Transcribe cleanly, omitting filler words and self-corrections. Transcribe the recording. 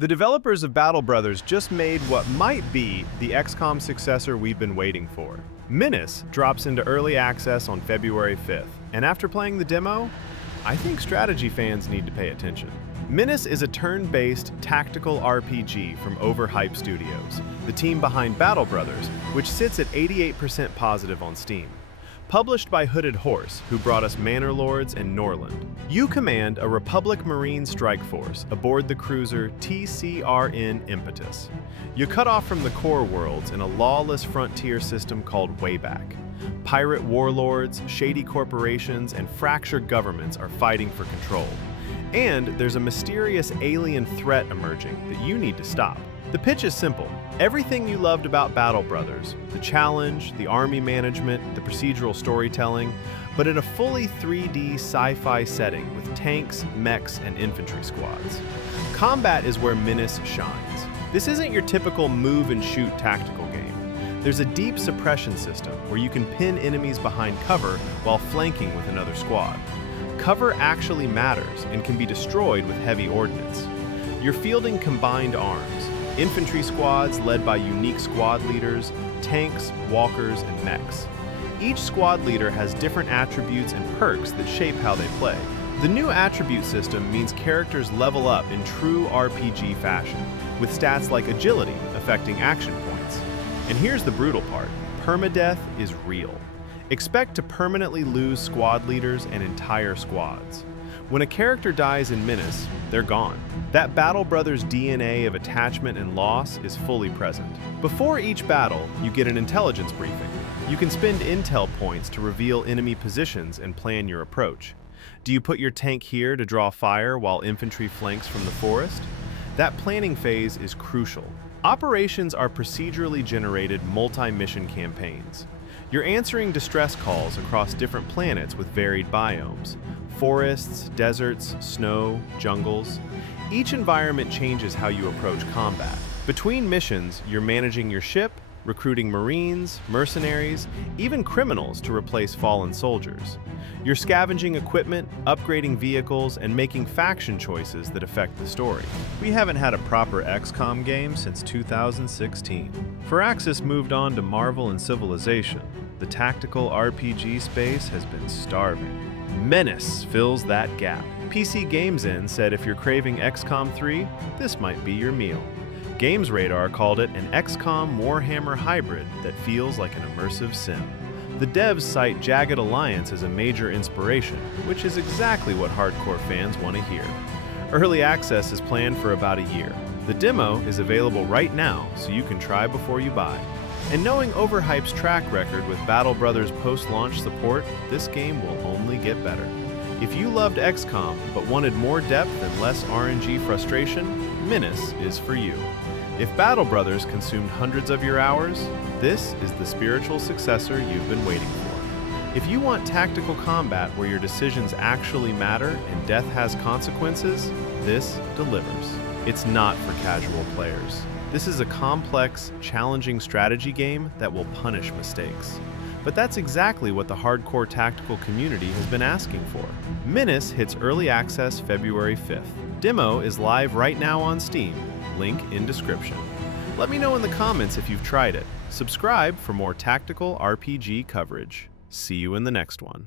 The developers of Battle Brothers just made what might be the XCOM successor we've been waiting for. MENACE drops into early access on February 5th, and after playing the demo, I think strategy fans need to pay attention. MENACE is a turn-based tactical RPG from Overhype Studios, the team behind Battle Brothers, which sits at 88% positive on Steam. Published by Hooded Horse, who brought us Manor Lords and Norland. You command a Republic Marine strike force aboard the cruiser TCRN Impetus. You cut off from the core worlds in a lawless frontier system called Wayback. Pirate warlords, shady corporations, and fractured governments are fighting for control. And there's a mysterious alien threat emerging that you need to stop. The pitch is simple. Everything you loved about Battle Brothers, the challenge, the army management, the procedural storytelling, but in a fully 3D sci-fi setting with tanks, mechs, and infantry squads. Combat is where MENACE shines. This isn't your typical move-and-shoot tactical game. There's a deep suppression system where you can pin enemies behind cover while flanking with another squad. Cover actually matters and can be destroyed with heavy ordnance. You're fielding combined arms. Infantry squads led by unique squad leaders, tanks, walkers, and mechs. Each squad leader has different attributes and perks that shape how they play. The new attribute system means characters level up in true RPG fashion, with stats like agility affecting action points. And here's the brutal part, permadeath is real. Expect to permanently lose squad leaders and entire squads. When a character dies in MENACE, they're gone. That Battle Brothers DNA of attachment and loss is fully present. Before each battle, you get an intelligence briefing. You can spend intel points to reveal enemy positions and plan your approach. Do you put your tank here to draw fire while infantry flanks from the forest? That planning phase is crucial. Operations are procedurally generated multi-mission campaigns. You're answering distress calls across different planets with varied biomes. Forests, deserts, snow, jungles. Each environment changes how you approach combat. Between missions, you're managing your ship, recruiting Marines, mercenaries, even criminals to replace fallen soldiers. You're scavenging equipment, upgrading vehicles, and making faction choices that affect the story. We haven't had a proper XCOM game since 2016. Firaxis moved on to Marvel and Civilization. The tactical RPG space has been starving. MENACE fills that gap. PC Games In said if you're craving XCOM 3, this might be your meal. Games Radar called it an XCOM Warhammer hybrid that feels like an immersive sim. The devs cite Jagged Alliance as a major inspiration, which is exactly what hardcore fans want to hear. Early access is planned for about a year. The demo is available right now, so you can try before you buy. And knowing Overhype's track record with Battle Brothers post-launch support, this game will only get better. If you loved XCOM but wanted more depth and less RNG frustration, MENACE is for you. If Battle Brothers consumed hundreds of your hours, this is the spiritual successor you've been waiting for. If you want tactical combat where your decisions actually matter and death has consequences, this delivers. It's not for casual players. This is a complex, challenging strategy game that will punish mistakes. But that's exactly what the hardcore tactical community has been asking for. MENACE hits early access February 5th. Demo is live right now on Steam. Link in description. Let me know in the comments if you've tried it. Subscribe for more tactical RPG coverage. See you in the next one.